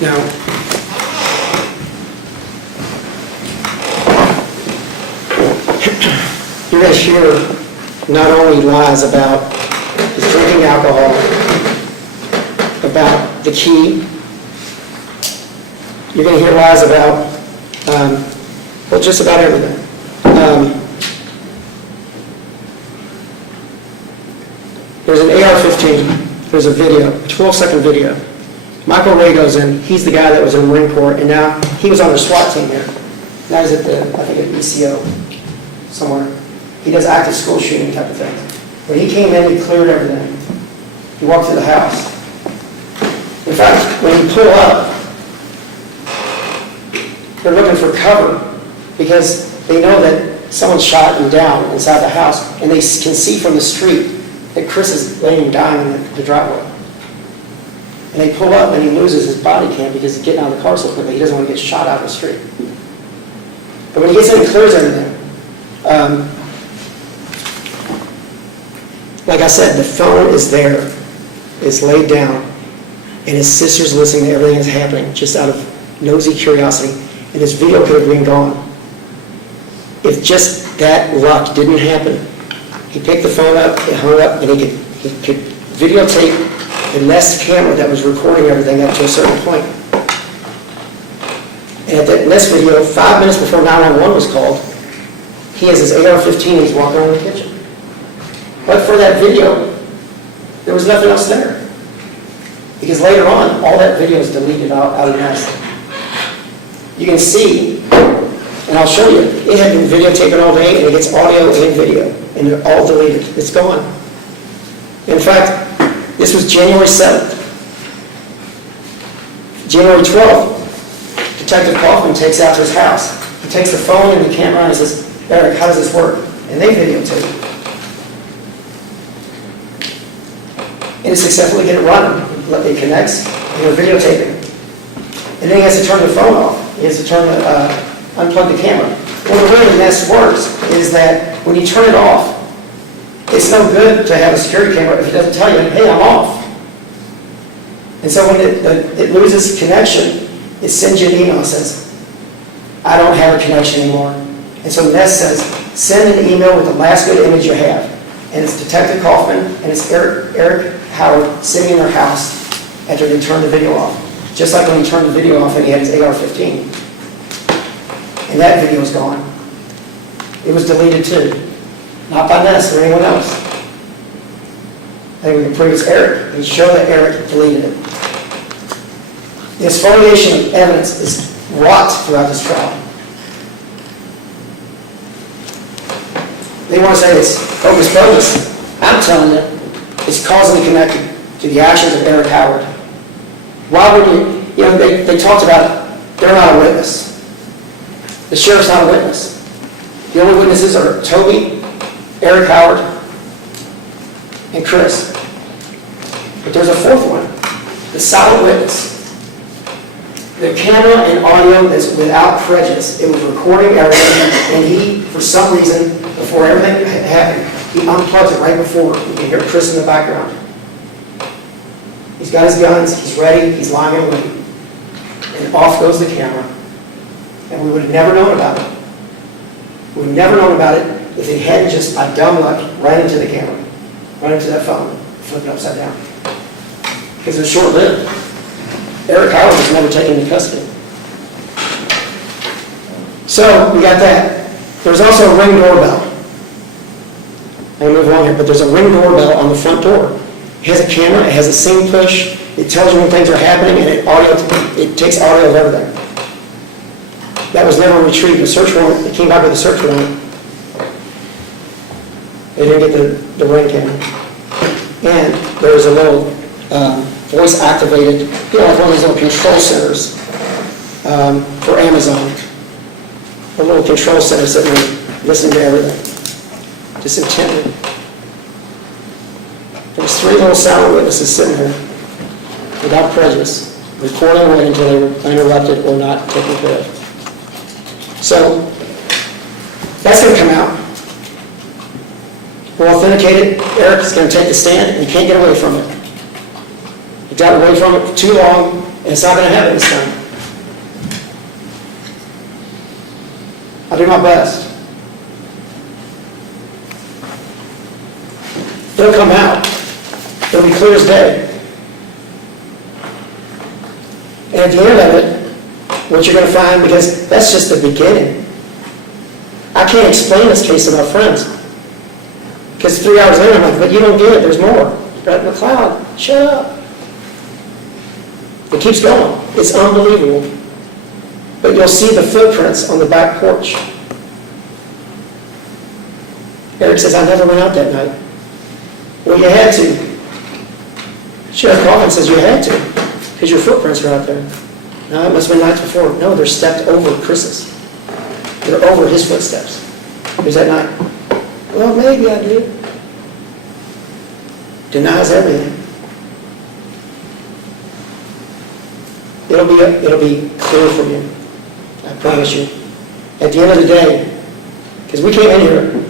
Now, you're going to hear not only lies about his drinking alcohol, about the key, you're going to hear lies about, well, just about everything. There's an AR-15, there's a video, a 12-second video. Michael Ray goes in, he's the guy that was in the Marine Corps, and now he was on the SWAT team here. Now he's at the, I think at ECO somewhere. He does active school shooting type of things. When he came in, he cleared everything. He walked through the house. In fact, when you pull up, they're looking for cover because they know that someone shot him down inside the house, and they can see from the street that Chris is laying dying in the driveway. And they pull up and he loses his body cam because he's getting out of the car so quickly. He doesn't want to get shot out in the street. But when he gets in and clears everything, like I said, the phone is there, it's laid down, and his sister's listening to everything that's happening just out of nosy curiosity, and this video could have been gone. If just that luck didn't happen, he picked the phone up, it hung up, and he could videotape the Nest camera that was recording everything up to a certain point. And at that Nest video, 5 minutes before 911 was called, he has his AR-15 and he's walking around the kitchen. But for that video, there was nothing else there. Because later on, all that video is deleted out of Nest. You can see, and I'll show you, it had been videotaping all day, and it gets audio and video, and they're all deleted. It's gone. In fact, this was January 7th. January 12th, Detective Kaufman takes out to his house. He takes the phone and the camera and he says, Eric, how does this work? And they videotape it. And he successfully get it running. It connects, and they're videotaping. And then he has to turn the phone off. He has to unplug the camera. Well, the way the Nest works is that when you turn it off, it's no good to have a security camera if it doesn't tell you, hey, I'm off. And so when it loses connection, it sends you an email that says, I don't have a connection anymore. And so Nest says, send an email with the last good image you have. And it's Detective Kaufman and it's Erich Howard sitting in their house after they turned the video off. Just like when he turned the video off and he had his AR-15. And that video is gone. It was deleted too. Not by Ness or anyone else. I think we can prove it's Eric. We show that Eric deleted it. The exfoliation of evidence is wrought throughout this trial. They want to say it's hocus pocus. I'm telling you, it's causally connected to the actions of Erich Howard. Why would you know, they talked about they're not a witness. The sheriff's not a witness. The only witnesses are Toby, Erich Howard, and Chris. But there's a fourth one, the silent witness. The camera and audio is without prejudice. It was recording everything, and he, for some reason, before everything happened, he unplugs it right before. You can hear Chris in the background. He's got his guns, he's ready, he's lying in wait. And off goes the camera. And we would have never known about it. We would have never known about it if it hadn't just, by dumb luck, run into the camera, run into that phone, flip it upside down. Because it was short-lived. Erich Howard was never taken into custody. So, we got that. There's also a Ring doorbell. I'm going to move along here, but there's a Ring doorbell on the front door. It has a camera, it has a scene push, it tells you when things are happening, and it takes audio of everything. That was never retrieved. The search warrant, it came back with a search warrant. They didn't get the Ring camera. And there's a little voice-activated, like one of these little control centers for Amazon. A little control center sitting there listening to everything. Just intently. There's 3 little silent witnesses sitting here without prejudice, recording away until they were interrupted or not taken care of. So, that's going to come out. We'll authenticate it. Eric's going to take the stand and he can't get away from it. got away from it for too long, and it's not going to happen this time. I'll do my best. It'll come out. It'll be clear as day. And at the end of it, what you're going to find, because that's just the beginning. I can't explain this case to my friends. Because 3 hours later, I'm like, but you don't get it, there's more. Right, McLeod, shut up. It keeps going. It's unbelievable. But you'll see the footprints on the back porch. Erich says, I never went out that night. Well, you had to. Sheriff Coffin says you had to, because your footprints are out there. No, it must have been night before. No, they're stepped over Chris's. They're over his footsteps. It was that night. Well, maybe I did. Denies everything. It'll be clear for you. I promise you. At the end of the day, because we came in here,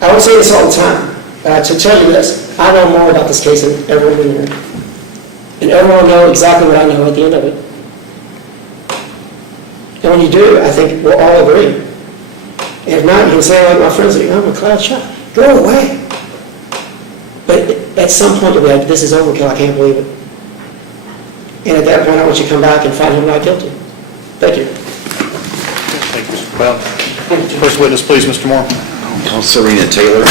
I don't say this all the time, to tell you this, I know more about this case than everyone in here. And everyone will know exactly what I know at the end of it. And when you do, I think we'll all agree. And if not, you can say like my friends, oh, McLeod shot. Go away. But at some point you'll be like, this is overkill, I can't believe it. And at that point, I want you to come back and find him not guilty. Thank you. Thank you, Mr. McLeod. First witness, please, Mr. Moore. Serena Taylor.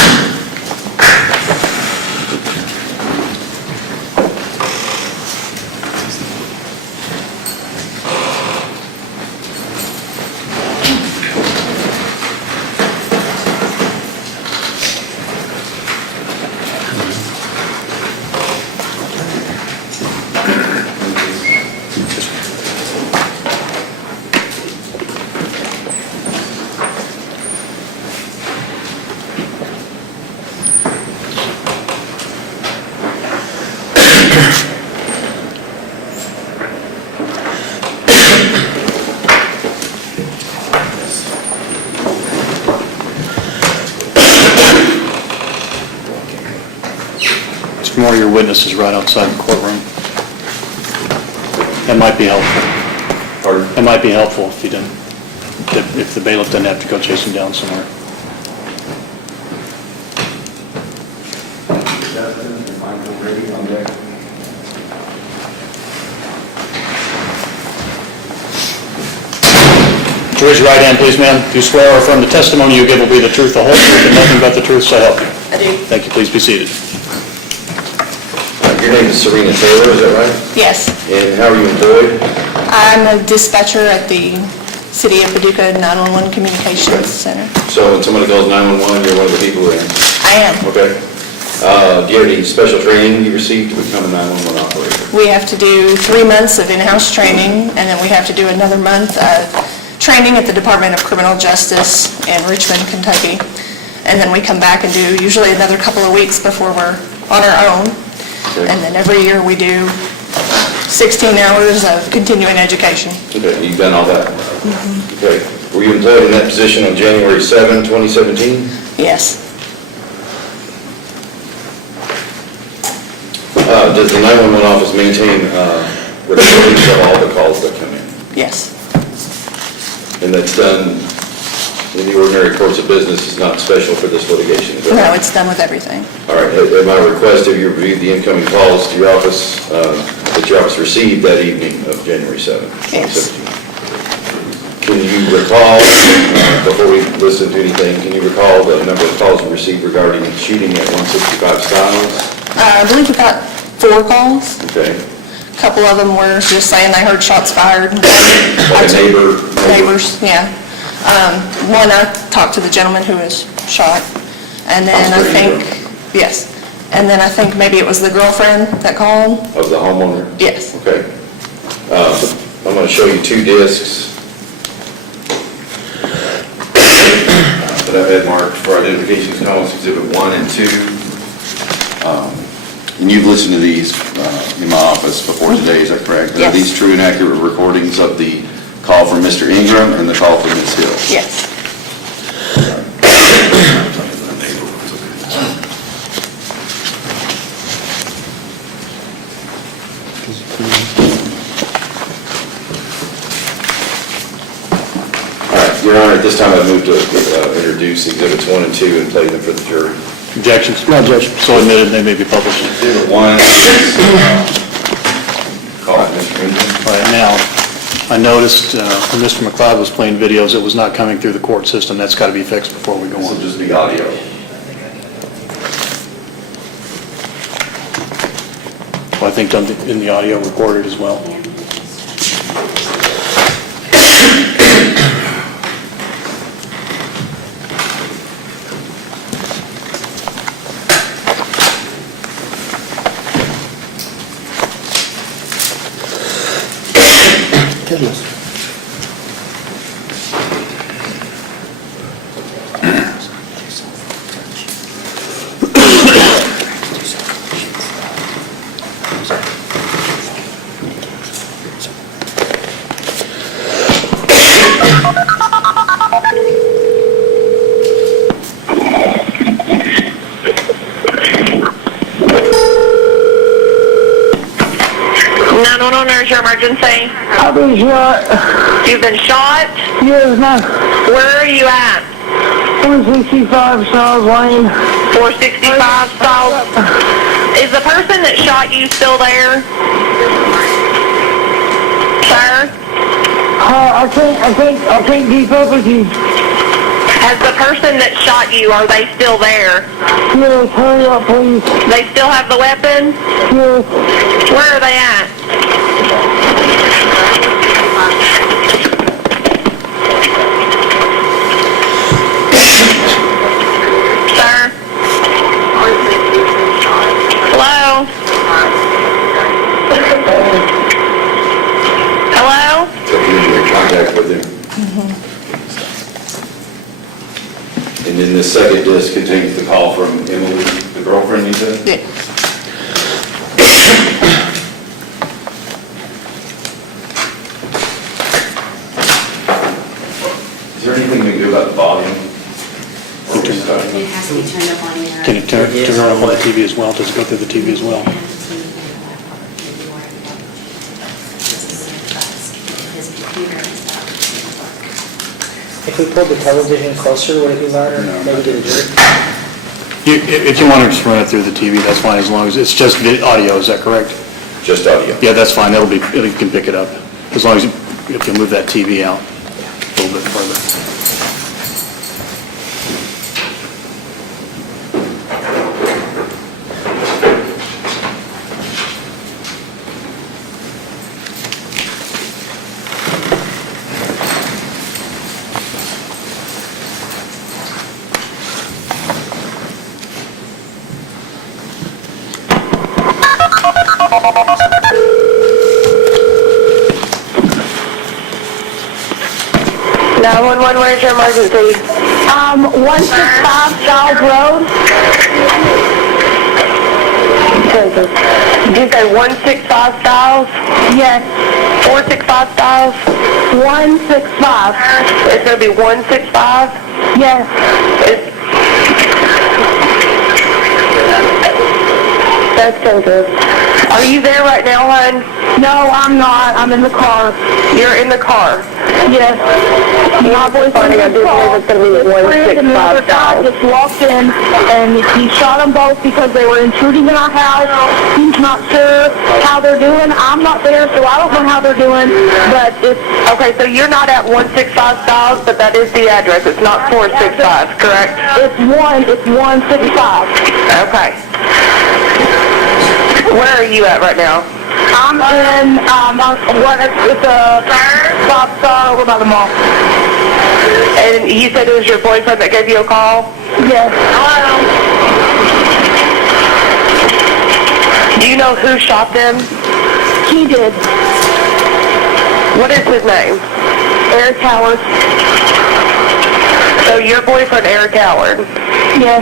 Mr. Moore, your witness is right outside the courtroom. That might be helpful. Pardon? It might be helpful if you didn't, if the bailiff didn't have to go chase him down somewhere. Raise your right hand, please, ma'am. Do you swear or affirm the testimony you give will be the truth, the whole truth, and nothing but the truth, so help you? I do. Thank you. Please be seated. Your name is Serena Taylor, is that right? Yes. And how are you employed? I'm a dispatcher at the City of Paducah 911 Communications Center. So when somebody calls 911, you're one of the people who answer? I am. Okay. Do you have any special training you received to become a 911 operator? We have to do 3 months of in-house training, and then we have to do another month of training at the Department of Criminal Justice in Richmond, Kentucky. And then we come back and do usually another couple of weeks before we're on our own. Okay. And then every year we do 16 hours of continuing education. Okay, you've done all that? Okay. Were you employed in that position on January 7, 2017? Yes. Does the 911 office maintain recordings of all the calls that come in? Yes. And that's done in the ordinary course of business, is not special for this litigation? Is that No, right? it's done with everything. All right, at my request, have you reviewed the incoming calls to your office, that your office received that evening of January 7th, 2017? Yes. Can you recall, before we listen to anything, can you recall the number of calls you received regarding shooting at 165 Stiles? I believe we got 4 calls. Okay. A couple of them were just saying they heard shots fired. Like a neighbor? Neighbors, yeah. One, I talked to the gentleman who was shot, and then I think, yes, and then I think maybe it was the girlfriend that called. Of the homeowner? Yes. Okay. I'm going to show you 2 discs that I've had marked for identification as columns, Exhibit 1 and 2. And you've listened to these in my office before today, is that correct? Yes. Are these true and accurate recordings of the call from Mr. Ingram and the call from Ms. Hill? Yes. All right, Your Honor, at this time I move to introduce Exhibits 1 and 2 and play them for the jury. Objections? No objection. So admitted, they may be published. Exhibit 1 is, call it Mr. Ingram. All right, now, I noticed when Mr. McLeod was playing videos, it was not coming through the court system. That's got to be fixed before we go This will on. just be audio. Well, I think in the audio recorded as well. Goodness. There's your emergency. I've been shot. You've been shot? Yes, ma'am. Where are you at? 165 Stiles Lane. 465 Stiles. Is the person that shot you still there? Sir? I can't keep up with you. Has the person that shot you, are they still there? Yes, hurry up, please. They still have the weapon? Yes. Where are they at? Sir? Hello? Hello? So you're in contact with him. And then the second disc contains the call from Emily, the girlfriend you said? Yeah. Is there anything we can do about the volume? Or we start? It has to be turned up on your... Can you turn it on the TV as well? Does it go through the TV as well? His computer and stuff. If we pulled the television closer, would it be louder? Maybe get a jury? If you want to just run it through the TV, that's fine, as long as it's just audio, is that correct? Just audio. Yeah, that's fine, it can pick it up, as long as if you move that TV out a little bit further. Where's your emergency? 165 Stiles Road. Did you say 165 Stiles? Yes. 465 Stiles? 165. It's going to be 165? Yes. That's Joseph. Are you there right now, hon? No, I'm not. I'm in the car. You're in the car. Yes. My boyfriend I do believe it's going to be 165 and another guy just walked in, and he shot them both because they were intruding in our house. He's not sure how they're doing. I'm not there, so I don't know how they're doing, but it's... Okay, so you're not at 165 Stiles, but that is the address. It's not 465, correct? It's 165. Okay. Where are you at right now? I'm in, it's a 5-star over by the mall. And you said it was your boyfriend that gave you a call? Yes. Do you know who shot them? He did. What is his name? Erich Howard. So your boyfriend, Erich Howard? Yes.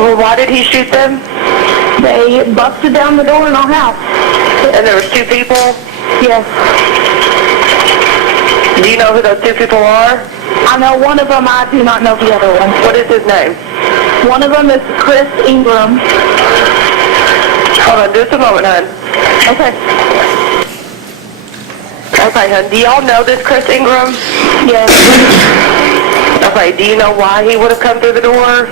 Well, why did he shoot them? They busted down the door in our house. And there was two people? Yes. Do you know who those two people are? I know one of them. I do not know the other one. What is his name? One of them is Chris Ingram. Hold on just a moment, hon. Okay. Okay, hon. Do y'all know this Chris Ingram? Yes, Okay, do you know why he would have come through the door?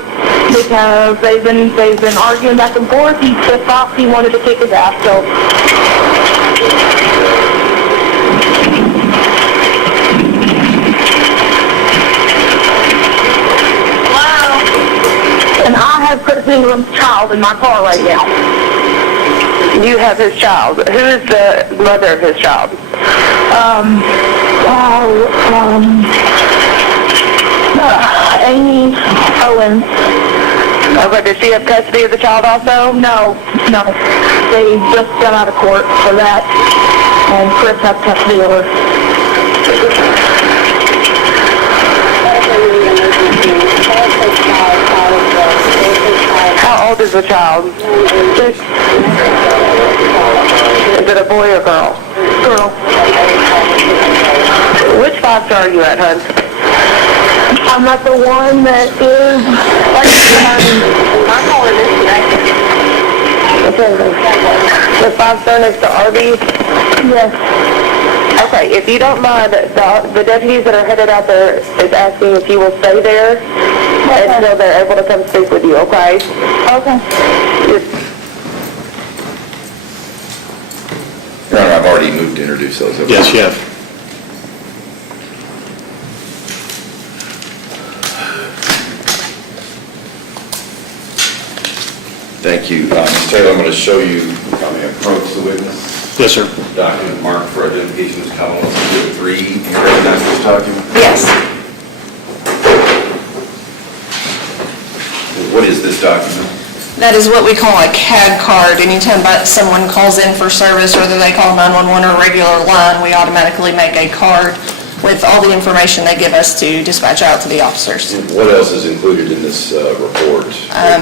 because they've been arguing back and forth. He pissed off. He wanted to kick his ass. So. And I have Chris Ingram's child in my car right now. You have his child. Who is the mother of his child? Amy Owens. Okay, does she have custody of the child also? No. They just got out of court for that, and Chris has custody of her. How old is the child? Is it a boy or girl? Girl. Which 5-star are you at, hon? I'm not the one that is, I'm calling this connected. Okay, the 5-star next to Arby? yes. Okay, if you don't mind, the deputies that are headed out there is asking if you will stay there until they're able to come speak with you, okay? Okay. Your Honor, I've already moved to introduce those. haven't I? Yes, you have. Thank you. Ms. Taylor, I'm going to show you how to approach the witness. Yes, sir. Document marked for identification is Commonwealth Exhibit 3. You recognize this document? Yes. What is this document? That is what we call a CAD card. Anytime someone calls in for service, whether they call 911 or a regular line, we automatically make a card with all the information they give us to dispatch out to the officers. What else is included in this report,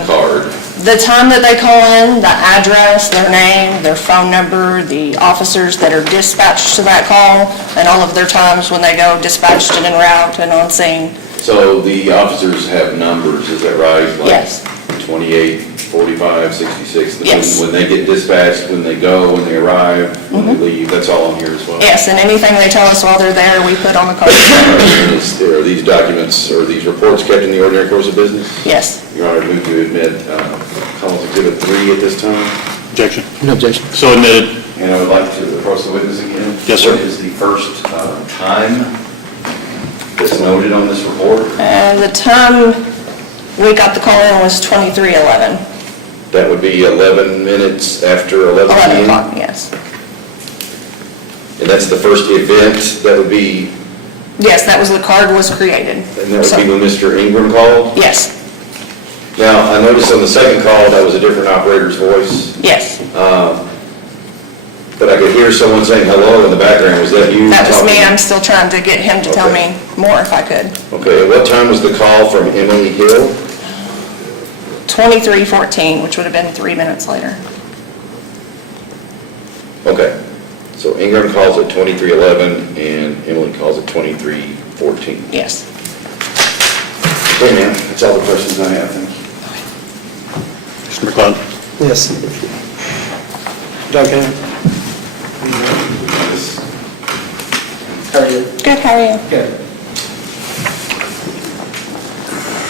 card? The time that they call in, the address, their name, their phone number, the officers that are dispatched to that call, and all of their times when they go dispatched and en route and on scene. So the officers have numbers, is that right? Like Yes. 28, 45, 66? Yes. When they get dispatched, when they go, when they arrive, when they leave, that's all on here as well? Yes, and anything they tell us while they're there, we put on the card. Are these documents, or these reports kept in the ordinary course of business? Yes. Your Honor, move to admit Commonwealth Exhibit 3 at this time. Objection. No objection. So admitted. And I would like to approach the witness again. Yes, sir. What is the first time that's noted on this report? And the time we got the call in was 23:11. That would be 11 minutes after 11 11 p.m.? o'clock, yes. And that's the first event that would be, Yes, that was, the card was created. and that So- would be when Mr. Ingram called? Yes, Now, I noticed on the second call, that was a different operator's voice, yes. but I could hear someone saying hello in the background. Was that you? That was me. talking? I'm still trying to get him to tell Okay. me more if I could. Okay, at what time was the call from Emily Hill? 23:14, which would have been 3 minutes later. Okay, so Ingram calls at 23:11 and Emily calls at 23:14. Yes. Okay, ma'am, that's all the questions I have, thank you. Mr. McLeod. Yes. Doug, can How are you? Good, how are you? Good.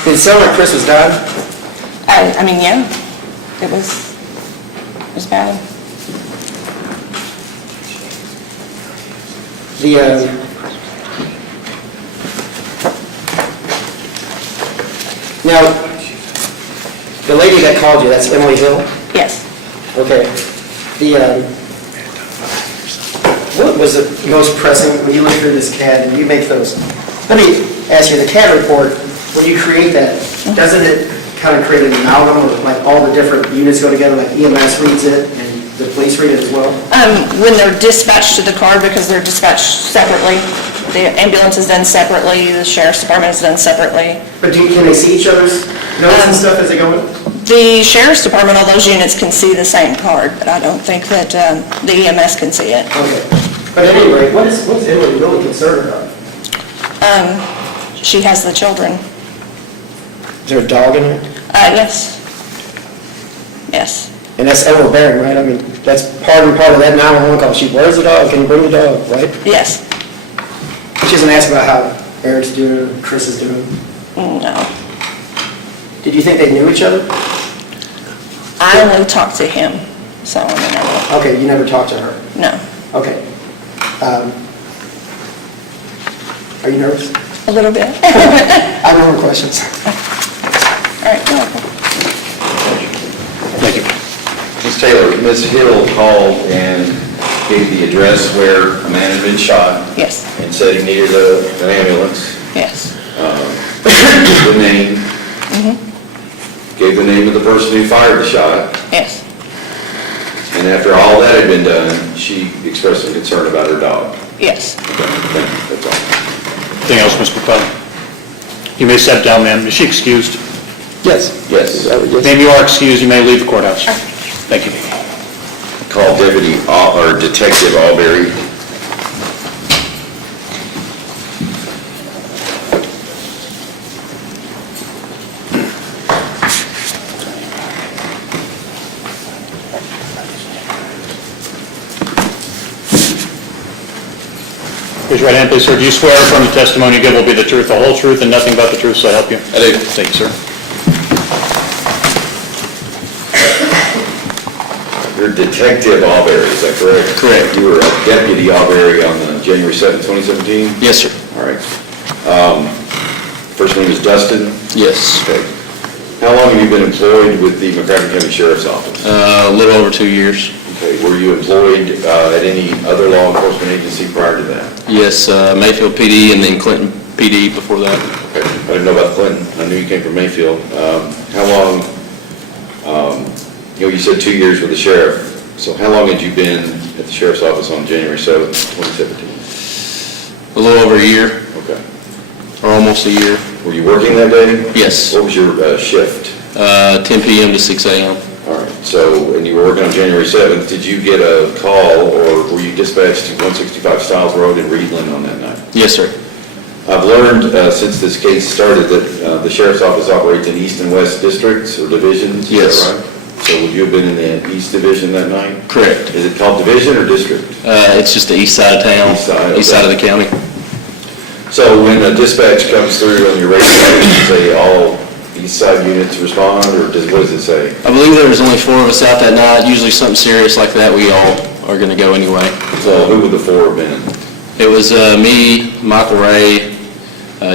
Did it sound like Chris was dying? I mean, yeah, it was bad. Now, the lady that called you, that's Emily Hill? Yes. Okay. What was the most pressing, when you look through this CAD and you make those, let me ask you, the CAD report, when you create that, doesn't it kind of create an amalgam of like all the different units go together, like EMS reads it and the police read it as well? When they're dispatched to the car, because they're dispatched separately, the ambulance is done separately, the sheriff's department is done separately. But can they see each other's notes and stuff as they go in? The sheriff's department, all those units can see the same card, but I don't think that the EMS can see it. Okay. But at any rate, what's Emily really concerned about? She has the children. Is there a dog in there? Yes. Yes. And that's overbearing, right? I mean, that's part of that 911 call. Where's the dog? Can you bring the dog, right? Yes. She doesn't ask about how Eric's doing, or Chris is doing. No. Did you think they knew each other? I only talked to him, so I don't know. Okay, you never talked to her. No. Okay. Are you nervous? A little bit. I have no more questions. All right, you're welcome. Thank you. Ms. Taylor, Ms. Hill called and gave the address where a man had been shot Yes. and said he needed an ambulance. Yes. The name, gave the name of the person who fired the shot, Yes. and after all that had been done, she expressed some concern about her dog. Yes. That's all. Anything else, Mr. McLeod? You may step down, ma'am. Is she excused? Yes. Yes. Ma'am, you are excused. You may leave the courthouse. Thank you. Call Deputy, or Detective Alberry. Raise your right hand, please, sir. Do you swear from the testimony you give will be the truth, the whole truth, and nothing but the truth, so help you? I do. Thank you, sir. You're Detective Alberry, is that correct? Correct. You were a Deputy Alberry on the January 7th, 2017? Yes, sir. All right. First name is Dustin? Yes. Okay. How long have you been employed with the McCracken County Sheriff's Office? A little over 2 years. Okay, were you employed at any other law enforcement agency prior to that? Yes, Mayfield PD and then Clinton PD before that. Okay, I didn't know about Clinton. I knew you came from Mayfield. How long, you said 2 years with the sheriff. So how long had you been at the sheriff's office on January 7th, 2017? A little over a year, Okay. or almost a year. Were you working that day? Yes. What was your shift? 10 p.m. to 6 a.m. All right, so, and you were working on January 7th. Did you get a call or were you dispatched to 165 Stiles Road in Reedland on that night? Yes, sir. I've learned since this case started that the sheriff's office operates in east and west districts or divisions, Yes. is that right? So would you have been in the east division that night? Correct. Is it called division or district? It's just the east side of town. East side, okay. East side of the county. So when a dispatch comes through on your radio, does it say all east side units respond, or what does it say? I believe there was only 4 of us out that night. Usually something serious like that, we all are going to go anyway. So who would the 4 have been? It was me, Michael Ray,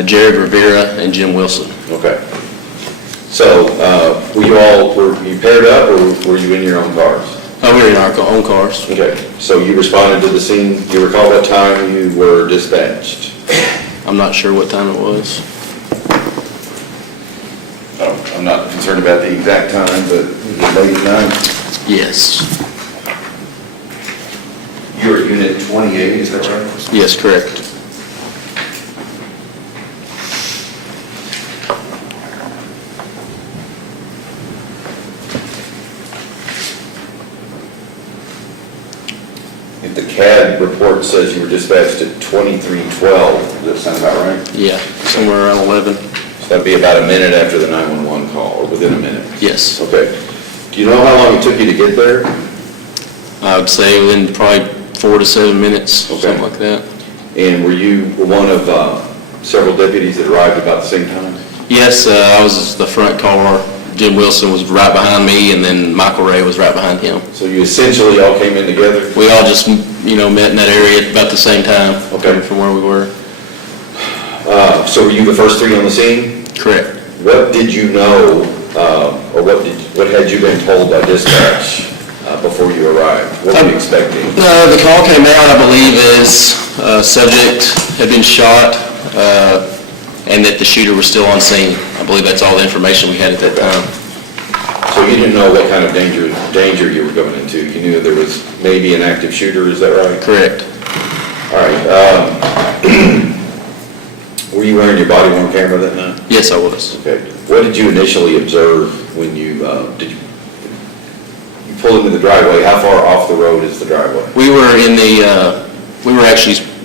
Jared Rivera, and Jim Wilson. Okay. So were you paired up or were you in your own cars? We were in our own cars. Okay, so you responded to the scene, do you recall what time you were dispatched? I'm not sure what time it was. I'm not concerned about the exact time, but was it late at night? Yes. You were at unit 28, is that right? Yes, correct. If the CAD report says you were dispatched at 23:12, does that sound about right? Yeah, somewhere around 11. So that'd be about a minute after the 911 call, or within a minute? Yes. Okay. Do you know how long it took you to get there? I would say within probably 4 to 7 minutes, Okay. something like that. And were you one of several deputies that arrived about the same time? Yes, I was the front car. Jim Wilson was right behind me, and then Michael Ray was right behind him. So you essentially all came in together? We all just, met in that area at about the same time, Okay. coming from where we were. So were you the first 3 on the scene? Correct. What did you know, or what had you been told by dispatch before you arrived? What were you expecting? The call came out, I believe, as subject had been shot, and that the shooter was still on scene. I believe that's all the information we had at that time. So you didn't know what kind of danger you were going into? You knew there was maybe an active shooter, is that right? Correct. All right. Were you wearing your body-worn camera that night? Yes, I was. Okay. What did you initially observe when you pull into the driveway? How far off the road is the driveway?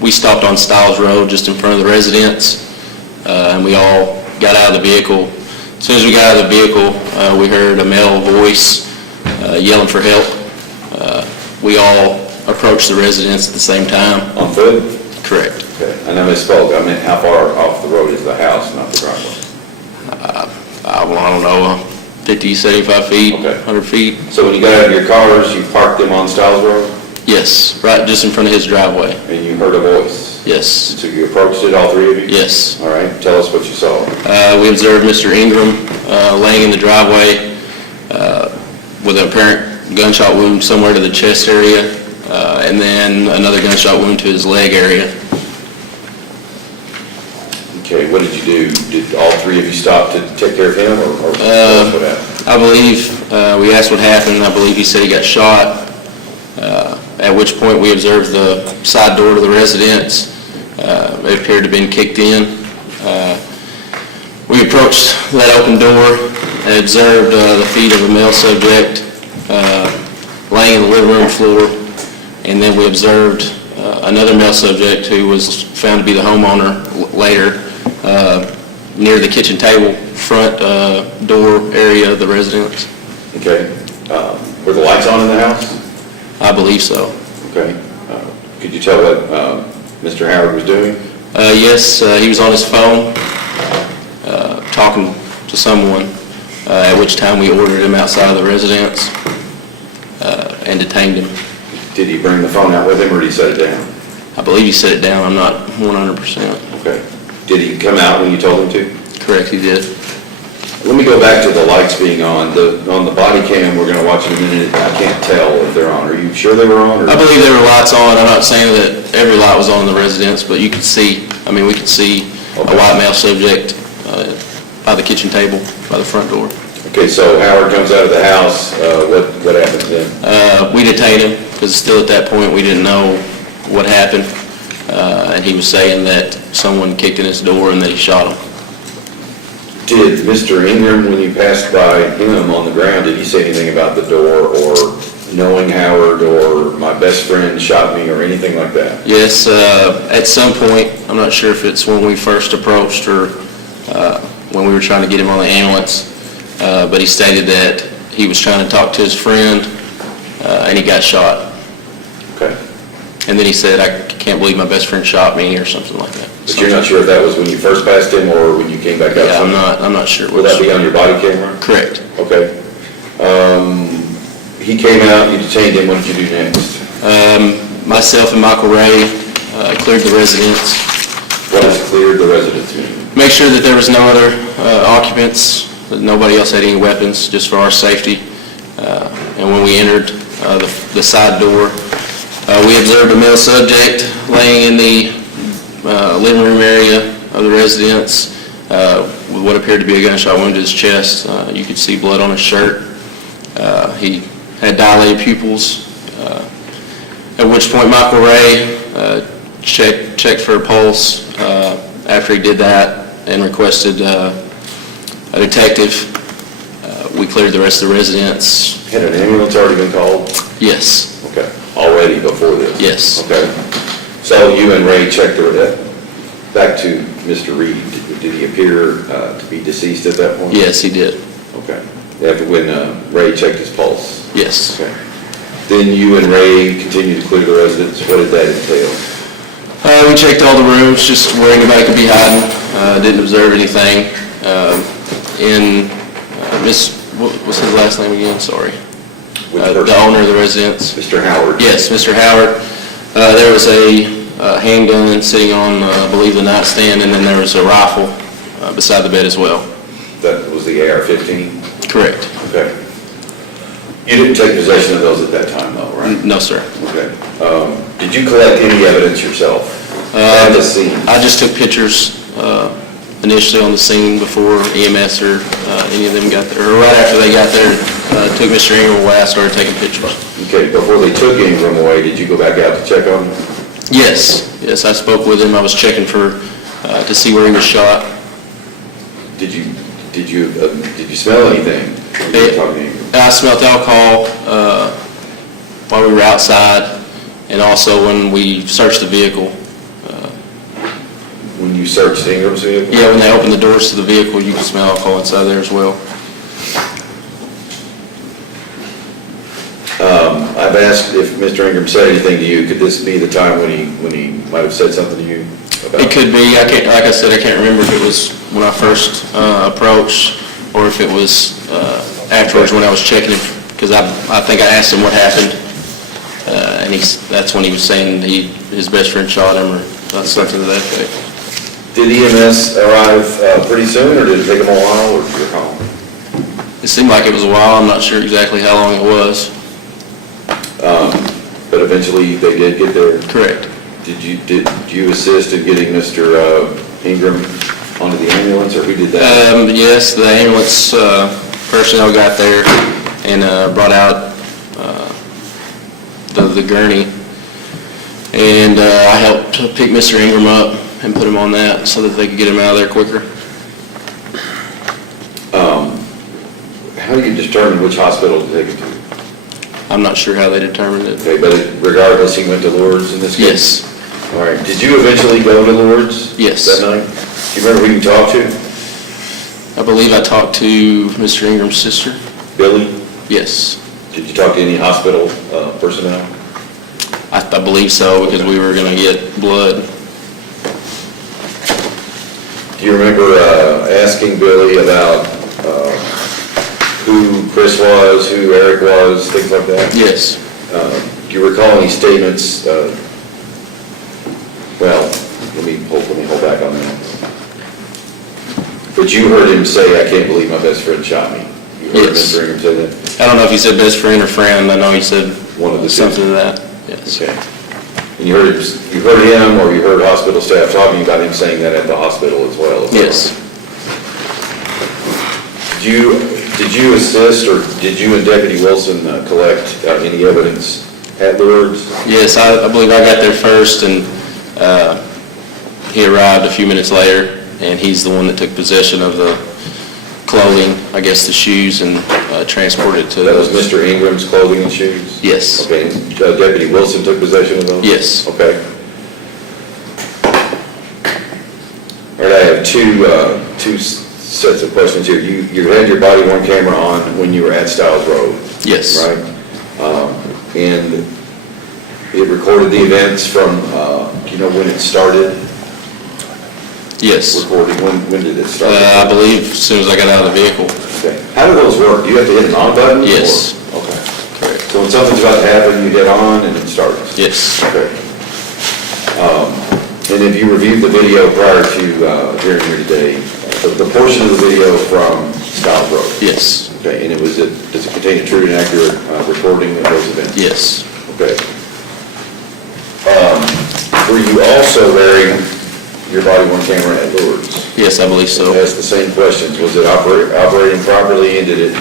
We stopped on Stiles Road just in front of the residence, and we all got out of the vehicle As soon as we got out of the vehicle, we heard a male voice yelling for help. We all approached the residence at the same time. On foot? Correct. Okay, and I misspoke, I meant how far off the road is the house, not the driveway? I don't know, 50, 75 feet, Okay. 100 feet. So when you got out of your cars, you parked them on Stiles Road, Yes, right just in front of his driveway. and you heard a voice? Yes, So you approached it, all three of you? yes. All right, tell us what you saw. We observed Mr. Ingram laying in the driveway with an apparent gunshot wound somewhere to the chest area, and then another gunshot wound to his leg area. Okay, what did you do? Did all three of you stop to take care of him, or what happened? I believe, we asked what happened, I believe he said he got shot, at which point we observed the side door to the residence. It appeared to have been kicked in. We approached that open door and observed the feet of a male subject laying in the living room floor, and then we observed another male subject who was found to be the homeowner later near the kitchen table front door area of the residence. Okay, were the lights on in the house? I believe so. Okay, could you tell what Mr. Howard was doing? Yes, he was on his phone talking to someone, at which time we ordered him outside of the residence and detained him. Did he bring the phone out with him, or did he set it down? I believe he set it down, I'm not 100%. Okay. Did he come out when you told him to? Correct, he did. Let me go back to the lights being on. On the body cam, we're going to watch in a minute. I can't tell if they're on. Are you sure they were on? Or? I believe there were lights on. I'm not saying that every light was on in the residence, but you could see, we could see a white male subject by the kitchen table, by the front door. Okay, so Howard comes out of the house. What happens then? We detained him because still at that point we didn't know what happened. And he was saying that someone kicked in his door and that he shot him. Did Mr. Ingram, when you passed by him on the ground, did he say anything about the door or knowing Howard or my best friend shot me or anything like that? Yes, at some point, I'm not sure if it's when we first approached or when we were trying to get him on the ambulance, but he stated that he was trying to talk to his friend and he got shot. Okay. And then he said, I can't believe my best friend shot me or something like that. But you're not sure if that was when you first passed him or when you came back out? Yeah, I'm not sure. Will that be on your body camera? Correct. Okay. He came out, you detained him, what did you do next? Myself and Michael Ray cleared the residence. What does cleared the residence mean? Make sure that there was no other occupants, that nobody else had any weapons, just for our safety. And when we entered the side door, we observed a male subject laying in the living room area of the residence with what appeared to be a gunshot wound to his chest. You could see blood on his shirt. He had dilated pupils, at which point Michael Ray checked for a pulse after he did that and requested a detective. We cleared the rest of the residence. Had an ambulance already been called? Yes. Okay, already before this? Yes. Okay. So you and Ray checked her, back to Mr. Reed, did he appear to be deceased at that point? Yes, he did. Okay. After when Ray checked his pulse? Yes. Okay. Then you and Ray continued to clear the residence. What did that entail? We checked all the rooms, just where anybody could be hiding. Didn't observe anything. What was his last name again? Sorry. The owner of the residence. Mr. Howard? Yes, Mr. Howard. There was a handgun sitting on, I believe, the nightstand, and then there was a rifle beside the bed as well. That was the AR-15? Correct. Okay. You didn't take possession of those at that time, though, right? No, sir. Okay. Did you collect any evidence yourself at the scene? I just took pictures initially on the scene before EMS or any of them got there, or right after they got there, took Mr. Ingram away, I started taking pictures. Okay, before they took Ingram away, did you go back out to check on him? Yes, I spoke with him. I was checking to see where he was shot. Did you smell anything when you were talking to Ingram? I smelled alcohol while we were outside, and also when we searched the vehicle. When you you searched Ingram's vehicle? Yeah, when they open the doors to the vehicle, you can smell alcohol inside there as well. I've asked if Mr. Ingram said anything to you. Could this be the time when he might have said something to you about? It could be, like I said, I can't remember if it was when I first approached or if it was afterwards when I was checking him, because I think I asked him what happened, and that's when he was saying his best friend shot him or something to that effect. Did EMS arrive pretty soon, or did it take them a while, or did you recall? It seemed like it was a while. I'm not sure exactly how long it was. But eventually they did get there? Correct. Did you assist in getting Mr. Ingram onto the ambulance, or who did that? Yes, the ambulance personnel got there and brought out the gurney, and I helped pick Mr. Ingram up and put him on that so that they could get him out of there quicker. How do you determine which hospital to take him to? I'm not sure how they determined it. Okay, but regardless, he went to Lourdes in this case? Yes. All right, did you eventually go to Lourdes? Yes. That night? Do you remember who you talked to? I believe I talked to Mr. Ingram's sister. Billy? Yes. Did you talk to any hospital personnel? I believe so, because we were going to get blood. Do you remember asking Billy about who Chris was, who Eric was, things like that? Yes. Do you recall any statements? Well, let me hold back on that. But you heard him say, "I can't believe my best friend shot me." You heard Yes. Mr. Ingram say that? I don't know if he said best friend or friend. I know he said One of the two. something to that. Yes. Okay. And you heard him, or you heard hospital staff talking about him saying that at the hospital as well? Yes. Did you assist, or did you and Deputy Wilson collect any evidence at Lourdes? Yes, I believe I got there first, and he arrived a few minutes later, and he's the one that took possession of the clothing, I guess the shoes, and transported it to... That was Mr. Ingram's clothing and shoes? Yes. Okay, and Deputy Wilson took possession of those? Yes. Okay. All right, I have two sets of questions here. You had your body-worn camera on when you were at Stiles Road? Yes. Right? And it recorded the events from, do you know when it started? Yes. Recording, when did it start? I believe as soon as I got out of the vehicle. Okay. How do those work? Do you have to hit an on button? Yes. Or- Okay. Correct. So when something's about to happen, you hit on and it starts? Yes. Okay. And have you reviewed the video prior to appearing here today? The portion of the video from Stiles Road? Yes. Okay, and does it contain a true and accurate recording of those events? Yes. Okay. Were you also wearing your body-worn camera at Lourdes? Yes, I believe so. Ask the same questions. Was it operating properly, and did it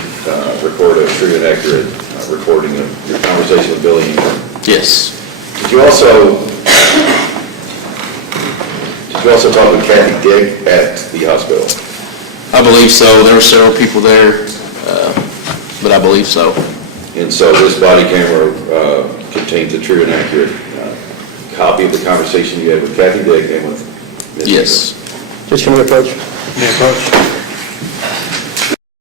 record a true and accurate recording of your conversation with Billy Ingram? Yes. Did you also talk with Kathy Dick at the hospital? I believe so. There were several people there, but I believe so. And so this body camera contains a true and accurate copy of the conversation you had with Kathy Dick and with Ms. Yes. Just can we approach? May I approach?